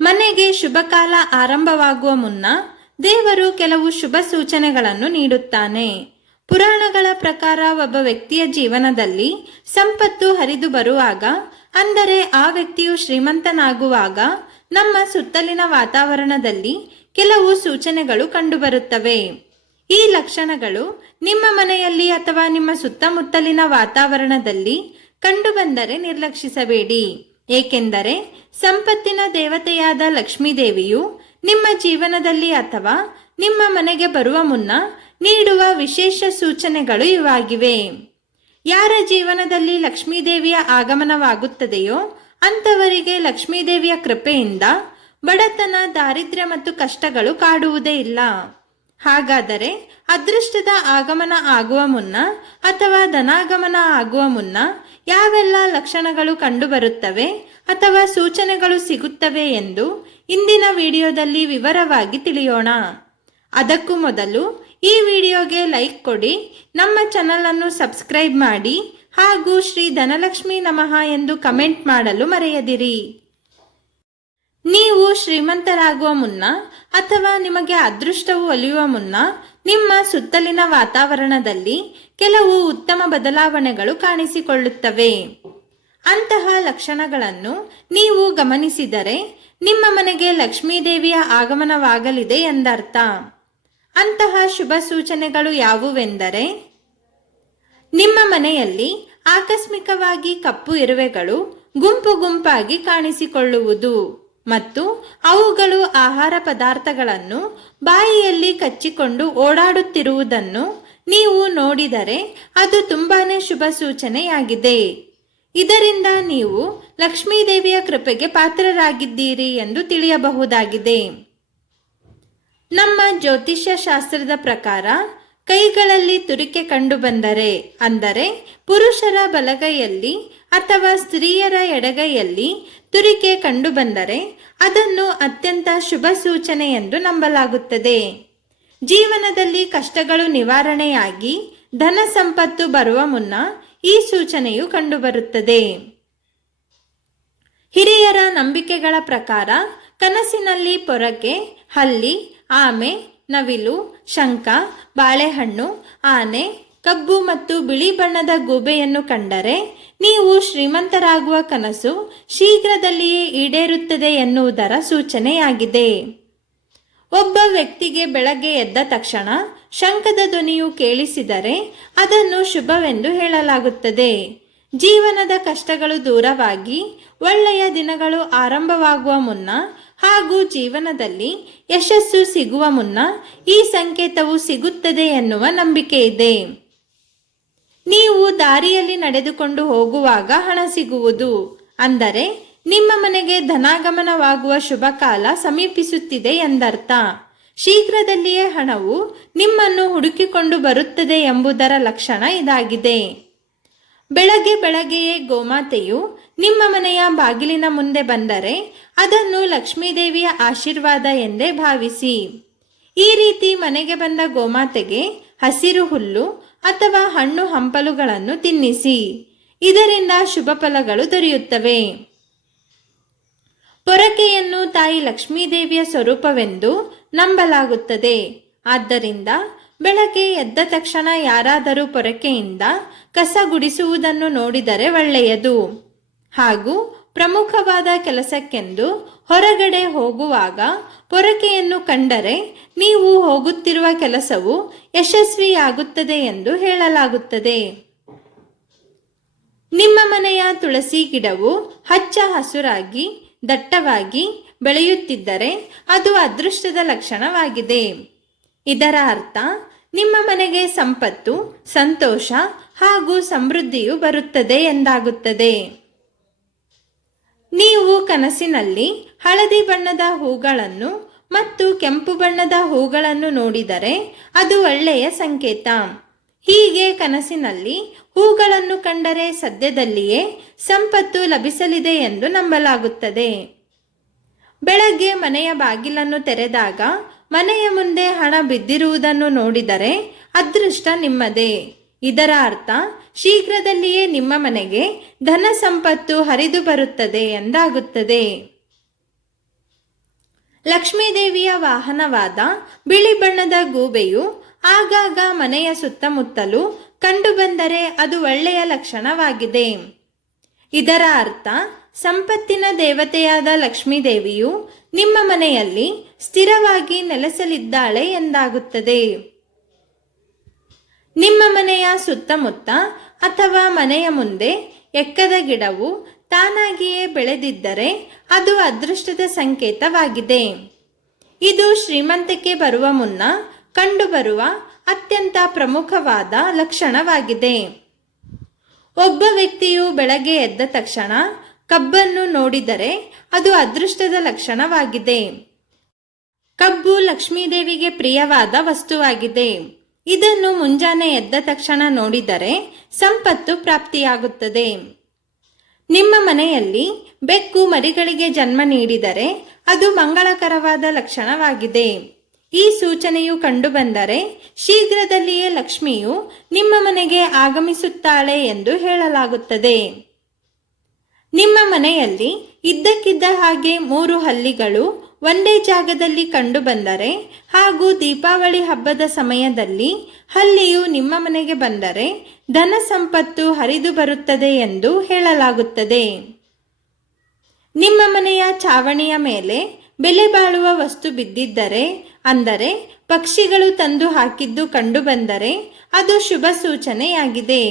ಮನೆಗೆ ಶುಭ ಕಾಲ ಆರಂಭವಾಗುವ ಮುನ್ನ ದೇವರು ಕೆಲವು ಶುಭ ಸೂಚನೆಗಳನ್ನು ನೀಡುತ್ತಾನೆ. ಪುರಾಣಗಳ ಪ್ರಕಾರ ಒಬ್ಬ ವ್ಯಕ್ತಿಯ ಜೀವನದಲ್ಲಿ ಸಂಪತ್ತು ಹರಿದು ಬರುವಾಗ, ಅಂದರೆ ಆ ವ್ಯಕ್ತಿಯು ಶ್ರೀಮಂತನಾಗುವಾಗ, ನಮ್ಮ ಸುತ್ತಲಿನ ವಾತಾವರಣದಲ್ಲಿ ಕೆಲವು ಸೂಚನೆಗಳು ಕಂಡುಬರುತ್ತವೆ. ಈ ಲಕ್ಷಣಗಳು ನಿಮ್ಮ ಮನೆಯಲ್ಲಿ ಅಥವಾ ನಿಮ್ಮ ಸುತ್ತಮುತ್ತಲಿನ ವಾತಾವರಣದಲ್ಲಿ ಕಂಡುಬಂದರೆ ನಿರ್ಲಕ್ಷಿಸಬೇಡಿ. ಏಕೆಂದರೆ ಸಂಪತ್ತಿನ ದೇವತೆಯಾದ ಲಕ್ಷ್ಮೀದೇವಿಯು ನಿಮ್ಮ ಜೀವನದಲ್ಲಿ ಅಥವಾ ನಿಮ್ಮ ಮನೆಗೆ ಬರುವ ಮುನ್ನ ನೀಡುವ ವಿಶೇಷ ಸೂಚನೆಗಳು ಇವಾಗಿವೆ. ಯಾರ ಜೀವನದಲ್ಲಿ ಲಕ್ಷ್ಮೀದೇವಿಯ ಆಗಮನವಾಗುತ್ತದೆಯೋ ಅಂಥವರಿಗೆ ಲಕ್ಷ್ಮೀದೇವಿಯ ಕೃಪೆಯಿಂದ ಬಡತನ, ದಾರಿದ್ರ್ಯ ಮತ್ತು ಕಷ್ಟಗಳು ಕಾಡುವುದೇ ಇಲ್ಲ. ಹಾಗಾದರೆ ಅದೃಷ್ಟದ ಆಗಮನ ಆಗುವ ಮುನ್ನ ಅಥವಾ ಧನಾಗಮನ ಆಗುವ ಮುನ್ನ ಯಾವೆಲ್ಲ ಲಕ್ಷಣಗಳು ಕಂಡುಬರುತ್ತವೆ ಅಥವಾ ಸೂಚನೆಗಳು ಸಿಗುತ್ತವೆ ಎಂದು ಇಂದಿನ ವಿಡಿಯೋದಲ್ಲಿ ವಿವರವಾಗಿ ತಿಳಿಯೋಣ. ಅದಕ್ಕೂ ಮೊದಲು ಈ ವಿಡಿಯೋಗೆ ಲೈಕ್ ಕೊಡಿ, ನಮ್ಮ ಚಾನಲ್ ಅನ್ನು ಸಬ್ಸ್ಕ್ರೈಬ್ ಮಾಡಿ ಹಾಗೂ ಶ್ರೀ ಧನಲಕ್ಷ್ಮಿ ನಮಃ ಎಂದು ಕಮೆಂಟ್ ಮಾಡಲು ಮರೆಯದಿರಿ. ನೀವು ಶ್ರೀಮಂತರಾಗುವ ಮುನ್ನ ಅಥವಾ ನಿಮಗೆ ಅದೃಷ್ಟವು ಒಲಿಯುವ ಮುನ್ನ ನಿಮ್ಮ ಸುತ್ತಲಿನ ವಾತಾವರಣದಲ್ಲಿ ಕೆಲವು ಉತ್ತಮ ಬದಲಾವಣೆಗಳು ಕಾಣಿಸಿಕೊಳ್ಳುತ್ತವೆ. ಅಂತಹ ಲಕ್ಷಣಗಳನ್ನು ನೀವು ಗಮನಿಸಿದರೆ ನಿಮ್ಮ ಮನೆಗೆ ಲಕ್ಷ್ಮೀದೇವಿಯ ಆಗಮನವಾಗಲಿದೆ ಎಂದರ್ಥ. ಅಂತಹ ಶುಭ ಸೂಚನೆಗಳು ಯಾವುವೆಂದರೆ, ನಿಮ್ಮ ಮನೆಯಲ್ಲಿ ಆಕಸ್ಮಿಕವಾಗಿ ಕಪ್ಪು ಇರುವೆಗಳು ಗುಂಪು ಗುಂಪಾಗಿ ಕಾಣಿಸಿಕೊಳ್ಳುವುದು. ಮತ್ತು ಅವುಗಳು ಆಹಾರ ಪದಾರ್ಥಗಳನ್ನು ಬಾಯಿಯಲ್ಲಿ ಕಚ್ಚಿಕೊಂಡು ಓಡಾಡುತ್ತಿರುವುದನ್ನು ನೀವು ನೋಡಿದರೆ ಅದು ತುಂಬಾನೇ ಶುಭ ಸೂಚನೆಯಾಗಿದೆ. ಇದರಿಂದ ನೀವು ಲಕ್ಷ್ಮೀದೇವಿಯ ಕೃಪೆಗೆ ಪಾತ್ರರಾಗಿದ್ದೀರಿ ಎಂದು ತಿಳಿಯಬಹುದಾಗಿದೆ. ನಮ್ಮ ಜ್ಯೋತಿಷ್ಯ ಶಾಸ್ತ್ರದ ಪ್ರಕಾರ ಕೈಗಳಲ್ಲಿ ತುರಿಕೆ ಕಂಡುಬಂದರೆ ಅಂದರೆ ಪುರುಷರ ಬಲಗೈಯಲ್ಲಿ ಅಥವಾ ಸ್ತ್ರೀಯರ ಎಡಗೈಯಲ್ಲಿ ತುರಿಕೆ ಕಂಡುಬಂದರೆ ಅದನ್ನು ಅತ್ಯಂತ ಶುಭ ಸೂಚನೆ ಎಂದು ನಂಬಲಾಗುತ್ತದೆ. ಜೀವನದಲ್ಲಿ ಕಷ್ಟಗಳು ನಿವಾರಣೆಯಾಗಿ ಧನ ಸಂಪತ್ತು ಬರುವ ಮುನ್ನ ಈ ಸೂಚನೆಯು ಕಂಡುಬರುತ್ತದೆ. ಹಿರಿಯರ ನಂಬಿಕೆಗಳ ಪ್ರಕಾರ ಕನಸಿನಲ್ಲಿ ಪೊರಕೆ, ಹಲ್ಲಿ, ಆಮೆ ನವಿಲು, ಶಂಖ, ಬಾಳೆಹಣ್ಣು, ಆನೆ, ಕಬ್ಬು ಮತ್ತು ಬಿಳಿ ಬಣ್ಣದ ಗೂಬೆಯನ್ನು ಕಂಡರೆ ನೀವು ಶ್ರೀಮಂತರಾಗುವ ಕನಸು ಶೀಘ್ರದಲ್ಲಿಯೇ ಈಡೇರುತ್ತದೆ ಎನ್ನುವುದರ ಸೂಚನೆಯಾಗಿದೆ. ಒಬ್ಬ ವ್ಯಕ್ತಿಗೆ ಬೆಳಗ್ಗೆ ಎದ್ದ ತಕ್ಷಣ ಶಂಖದ ಧ್ವನಿಯು ಕೇಳಿಸಿದರೆ ಅದನ್ನು ಶುಭವೆಂದು ಹೇಳಲಾಗುತ್ತದೆ. ಜೀವನದ ಕಷ್ಟಗಳು ದೂರವಾಗಿ ಒಳ್ಳೆಯ ದಿನಗಳು ಆರಂಭವಾಗುವ ಮುನ್ನ ಹಾಗೂ ಜೀವನದಲ್ಲಿ ಯಶಸ್ಸು ಸಿಗುವ ಮುನ್ನ ಈ ಸಂಕೇತವು ಸಿಗುತ್ತದೆ ಎನ್ನುವ ನಂಬಿಕೆ ಇದೆ. ನೀವು ದಾರಿಯಲ್ಲಿ ನಡೆದುಕೊಂಡು ಹೋಗುವಾಗ ಹಣ ಸಿಗುವುದು, ಅಂದರೆ ನಿಮ್ಮ ಮನೆಗೆ ಧನಾಗಮನವಾಗುವ ಶುಭ ಕಾಲ ಸಮೀಪಿಸುತ್ತಿದೆ ಎಂದರ್ಥ. ಶೀಘ್ರದಲ್ಲಿಯೇ ಹಣವು ನಿಮ್ಮನ್ನು ಹುಡುಕಿಕೊಂಡು ಬರುತ್ತದೆ ಎಂಬುದರ ಲಕ್ಷಣ ಇದಾಗಿದೆ. ಬೆಳಗ್ಗೆ ಬೆಳಗ್ಗೆಯೇ ಗೋಮಾತೆಯು ನಿಮ್ಮ ಮನೆಯ ಬಾಗಿಲಿನ ಮುಂದೆ ಬಂದರೆ ಅದನ್ನು ಲಕ್ಷ್ಮೀದೇವಿಯ ಆಶೀರ್ವಾದ ಎಂದೇ ಭಾವಿಸಿ. ಈ ರೀತಿ ಮನೆಗೆ ಬಂದ ಗೋಮಾತೆಗೆ ಹಸಿರು ಹುಲ್ಲು ಅಥವಾ ಹಣ್ಣು ಹಂಪಲುಗಳನ್ನು ತಿನ್ನಿಸಿ. ಇದರಿಂದ ಶುಭ ಫಲಗಳು ದೊರೆಯುತ್ತವೆ. ಪೊರಕೆಯನ್ನು ತಾಯಿ ಲಕ್ಷ್ಮೀದೇವಿಯ ಸ್ವರೂಪವೆಂದು ನಂಬಲಾಗುತ್ತದೆ. ಆದ್ದರಿಂದ ಬೆಳಗ್ಗೆ ಎದ್ದ ತಕ್ಷಣ ಯಾರಾದರೂ ಪೊರಕೆಯಿಂದ ಕಸ ಗುಡಿಸುವುದನ್ನು ನೋಡಿದರೆ ಒಳ್ಳೆಯದು. ಹಾಗೂ ಪ್ರಮುಖವಾದ ಕೆಲಸಕ್ಕೆಂದು ಹೊರಗಡೆ ಹೋಗುವಾಗ ಪೊರಕೆಯನ್ನು ಕಂಡರೆ ನೀವು ಹೋಗುತ್ತಿರುವ ಕೆಲಸವು ಯಶಸ್ವಿಯಾಗುತ್ತದೆ ಎಂದು ಹೇಳಲಾಗುತ್ತದೆ. ನಿಮ್ಮ ಮನೆಯ ತುಳಸಿ ಗಿಡವು ಹಚ್ಚ ಹಸುರಾಗಿ, ದಟ್ಟವಾಗಿ ಬೆಳೆಯುತ್ತಿದ್ದರೆ ಅದು ಅದೃಷ್ಟದ ಲಕ್ಷಣವಾಗಿದೆ. ಇದರ ಅರ್ಥ, ನಿಮ್ಮ ಮನೆಗೆ ಸಂಪತ್ತು, ಸಂತೋಷ ಹಾಗೂ ಸಮೃದ್ಧಿಯು ಬರುತ್ತದೆ ಎಂದಾಗುತ್ತದೆ. ನೀವು ಕನಸಿನಲ್ಲಿ ಹಳದಿ ಬಣ್ಣದ ಹೂಗಳನ್ನು ಮತ್ತು ಕೆಂಪು ಬಣ್ಣದ ಹೂಗಳನ್ನು ನೋಡಿದರೆ ಅದು ಒಳ್ಳೆಯ ಸಂಕೇತ. ಹೀಗೆ ಕನಸಿನಲ್ಲಿ ಹೂಗಳನ್ನು ಕಂಡರೆ ಸದ್ಯದಲ್ಲಿಯೇ ಸಂಪತ್ತು ಲಭಿಸಲಿದೆ ಎಂದು ನಂಬಲಾಗುತ್ತದೆ. ಬೆಳಗ್ಗೆ ಮನೆಯ ಬಾಗಿಲನ್ನು ತೆರೆದಾಗ ಮನೆಯ ಮುಂದೆ ಹಣ ಬಿದ್ದಿರುವುದನ್ನು ನೋಡಿದರೆ ಅದೃಷ್ಟ ನಿಮ್ಮದೇ. ಇದರ ಅರ್ಥ, ಶೀಘ್ರದಲ್ಲಿಯೇ ನಿಮ್ಮ ಮನೆಗೆ ಧನ ಸಂಪತ್ತು ಹರಿದು ಬರುತ್ತದೆ ಎಂದಾಗುತ್ತದೆ. ಲಕ್ಷ್ಮೀದೇವಿಯ ವಾಹನವಾದ ಬಿಳಿ ಬಣ್ಣದ ಗೂಬೆಯು ಆಗಾಗ ಮನೆಯ ಸುತ್ತಮುತ್ತಲು ಕಂಡುಬಂದರೆ ಅದು ಒಳ್ಳೆಯ ಲಕ್ಷಣವಾಗಿದೆ. ಇದರ ಅರ್ಥ, ಸಂಪತ್ತಿನ ದೇವತೆಯಾದ ಲಕ್ಷ್ಮೀದೇವಿಯು ನಿಮ್ಮ ಮನೆಯಲ್ಲಿ ಸ್ಥಿರವಾಗಿ ನೆಲೆಸಲಿದ್ದಾಳೆ ಎಂದಾಗುತ್ತದೆ. ನಿಮ್ಮ ಮನೆಯ ಸುತ್ತಮುತ್ತ ಅಥವಾ ಮನೆಯ ಮುಂದೆ ಎಕ್ಕದ ಗಿಡವು ತಾನಾಗಿಯೇ ಬೆಳೆದಿದ್ದರೆ ಅದು ಅದೃಷ್ಟದ ಸಂಕೇತವಾಗಿದೆ. ಇದು ಶ್ರೀಮಂತಕ್ಕೆ ಬರುವ ಮುನ್ನ ಕಂಡುಬರುವ ಅತ್ಯಂತ ಪ್ರಮುಖವಾದ ಲಕ್ಷಣವಾಗಿದೆ. ಒಬ್ಬ ವ್ಯಕ್ತಿಯು ಬೆಳಗ್ಗೆ ಎದ್ದ ತಕ್ಷಣ ಕಬ್ಬನ್ನು ನೋಡಿದರೆ ಅದು ಅದೃಷ್ಟದ ಲಕ್ಷಣವಾಗಿದೆ. ಕಬ್ಬು ಲಕ್ಷ್ಮೀದೇವಿಗೆ ಪ್ರಿಯವಾದ ವಸ್ತುವಾಗಿದೆ. ಇದನ್ನು ಮುಂಜಾನೆ ಎದ್ದ ತಕ್ಷಣ ನೋಡಿದರೆ ಸಂಪತ್ತು ಪ್ರಾಪ್ತಿಯಾಗುತ್ತದೆ. ನಿಮ್ಮ ಮನೆಯಲ್ಲಿ ಬೆಕ್ಕು ಮರಿಗಳಿಗೆ ಜನ್ಮ ನೀಡಿದರೆ ಅದು ಮಂಗಳಕರವಾದ ಲಕ್ಷಣವಾಗಿದೆ. ಈ ಸೂಚನೆಯು ಕಂಡುಬಂದರೆ ಶೀಘ್ರದಲ್ಲಿಯೇ ಲಕ್ಷ್ಮಿಯು ನಿಮ್ಮ ಮನೆಗೆ ಆಗಮಿಸುತ್ತಾಳೆ ಎಂದು ಹೇಳಲಾಗುತ್ತದೆ. ನಿಮ್ಮ ಮನೆಯಲ್ಲಿ ಇದ್ದಕ್ಕಿದ್ದ ಹಾಗೆ ಮೂರು ಹಲ್ಲಿಗಳು ಒಂದೇ ಜಾಗದಲ್ಲಿ ಕಂಡುಬಂದರೆ ಹಾಗೂ ದೀಪಾವಳಿ ಹಬ್ಬದ ಸಮಯದಲ್ಲಿ ಹಲ್ಲಿಯು ನಿಮ್ಮ ಮನೆಗೆ ಬಂದರೆ ಧನ ಸಂಪತ್ತು ಹರಿದು ಬರುತ್ತದೆ ಎಂದು ಹೇಳಲಾಗುತ್ತದೆ. ನಿಮ್ಮ ಮನೆಯ ಚಾವಣಿಯ ಮೇಲೆ ಬೆಲೆ ಬಾಳುವ ವಸ್ತು ಬಿದ್ದಿದ್ದರೆ, ಅಂದರೆ ಪಕ್ಷಿಗಳು ತಂದು ಹಾಕಿದ್ದು ಕಂಡುಬಂದರೆ ಅದು ಶುಭ ಸೂಚನೆಯಾಗಿದೆ.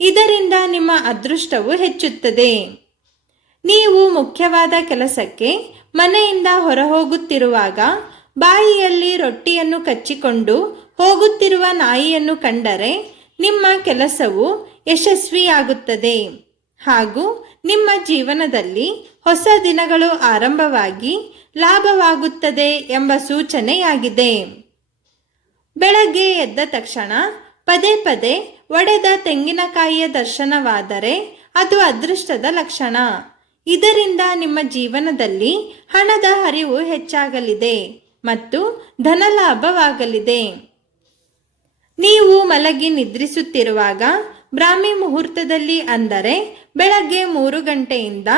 ಇದರಿಂದ ನಿಮ್ಮ ಅದೃಷ್ಟವು ಹೆಚ್ಚುತ್ತದೆ. ನೀವು ಮುಖ್ಯವಾದ ಕೆಲಸಕ್ಕೆ ಮನೆಯಿಂದ ಹೊರಹೋಗುತ್ತಿರುವಾಗ ಬಾಯಿಯಲ್ಲಿ ರೊಟ್ಟಿಯನ್ನು ಕಚ್ಚಿಕೊಂಡು ಹೋಗುತ್ತಿರುವ ನಾಯಿಯನ್ನು ಕಂಡರೆ ನಿಮ್ಮ ಕೆಲಸವು ಯಶಸ್ವಿಯಾಗುತ್ತದೆ. ಹಾಗೂ ನಿಮ್ಮ ಜೀವನದಲ್ಲಿ ಹೊಸ ದಿನಗಳು ಆರಂಭವಾಗಿ ಲಾಭವಾಗುತ್ತದೆ ಎಂಬ ಸೂಚನೆಯಾಗಿದೆ. ಬೆಳಗ್ಗೆ ಎದ್ದ ತಕ್ಷಣ ಪದೇ ಪದೇ ಒಡೆದ ತೆಂಗಿನಕಾಯಿಯ ದರ್ಶನವಾದರೆ ಅದು ಅದೃಷ್ಟದ ಲಕ್ಷಣ. ಇದರಿಂದ ನಿಮ್ಮ ಜೀವನದಲ್ಲಿ ಹಣದ ಹರಿವು ಹೆಚ್ಚಾಗಲಿದೆ ಮತ್ತು ಧನಲಾಭವಾಗಲಿದೆ. ನೀವು ಮಲಗಿ ನಿದ್ರಿಸುತ್ತಿರುವಾಗ ಬ್ರಾಹ್ಮಿ ಮುಹೂರ್ತದಲ್ಲಿ ಅಂದರೆ ಬೆಳಗ್ಗೆ ಮೂರು ಗಂಟೆಯಿಂದ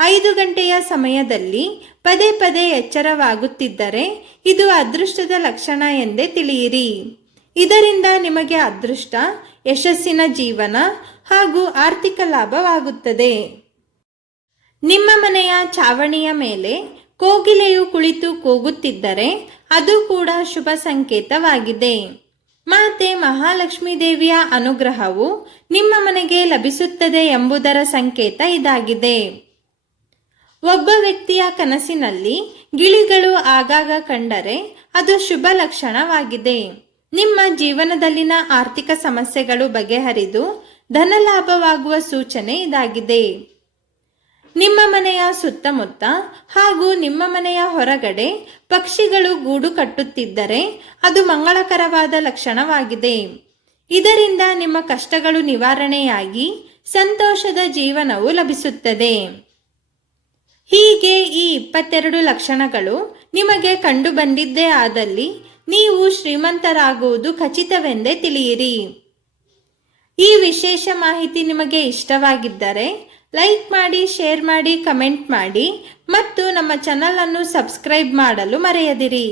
ಐದು ಗಂಟೆಯ ಸಮಯದಲ್ಲಿ ಪದೇ ಪದೇ ಎಚ್ಚರವಾಗುತ್ತಿದ್ದರೆ ಇದು ಅದೃಷ್ಟದ ಲಕ್ಷಣ ಎಂದೇ ತಿಳಿಯಿರಿ. ಇದರಿಂದ ನಿಮಗೆ ಅದೃಷ್ಟ, ಯಶಸ್ಸಿನ ಜೀವನ ಹಾಗೂ ಆರ್ಥಿಕ ಲಾಭವಾಗುತ್ತದೆ. ನಿಮ್ಮ ಮನೆಯ ಚಾವಣಿಯ ಮೇಲೆ ಕೋಗಿಲೆಯು ಕುಳಿತು ಕೂಗುತ್ತಿದ್ದರೆ ಅದು ಕೂಡ ಶುಭ ಸಂಕೇತವಾಗಿದೆ. ಮಾತೆ ಮಹಾಲಕ್ಷ್ಮೀ ದೇವಿಯ ಅನುಗ್ರಹವು ನಿಮ್ಮ ಮನೆಗೆ ಲಭಿಸುತ್ತದೆ ಎಂಬುದರ ಸಂಕೇತ ಇದಾಗಿದೆ. ಒಬ್ಬ ವ್ಯಕ್ತಿಯ ಕನಸಿನಲ್ಲಿ ಗಿಳಿಗಳು ಆಗಾಗ ಕಂಡರೆ ಅದು ಶುಭ ಲಕ್ಷಣವಾಗಿದೆ. ನಿಮ್ಮ ಜೀವನದಲ್ಲಿನ ಆರ್ಥಿಕ ಸಮಸ್ಯೆಗಳು ಬಗೆಹರಿದು ಧನಲಾಭವಾಗುವ ಸೂಚನೆ ಇದಾಗಿದೆ. ನಿಮ್ಮ ಮನೆಯ ಸುತ್ತಮುತ್ತ ಹಾಗೂ ನಿಮ್ಮ ಮನೆಯ ಹೊರಗಡೆ ಪಕ್ಷಿಗಳು ಗೂಡು ಕಟ್ಟುತ್ತಿದ್ದರೆ ಅದು ಮಂಗಳಕರವಾದ ಲಕ್ಷಣವಾಗಿದೆ. ಇದರಿಂದ ನಿಮ್ಮ ಕಷ್ಟಗಳು ನಿವಾರಣೆಯಾಗಿ ಸಂತೋಷದ ಜೀವನವು ಲಭಿಸುತ್ತದೆ. ಹೀಗೆ ಈ ಇಪ್ಪತ್ತೆರಡು ಲಕ್ಷಣಗಳು ನಿಮಗೆ ಕಂಡು ಬಂದಿದ್ದೇ ಆದಲ್ಲಿ ನೀವು ಶ್ರೀಮಂತರಾಗುವುದು ಖಚಿತವೆಂದೇ ತಿಳಿಯಿರಿ. ಈ ವಿಶೇಷ ಮಾಹಿತಿ ನಿಮಗೆ ಇಷ್ಟವಾಗಿದ್ದರೆ ಲೈಕ್ ಮಾಡಿ ಶೇರ್ ಮಾಡಿ ಕಮೆಂಟ್ ಮಾಡಿ ಮತ್ತು ನಮ್ಮ ಚಾನಲನ್ನು ಸಬ್ಸ್ಕ್ರೈಬ್ ಮಾಡಲು ಮರೆಯದಿರಿ.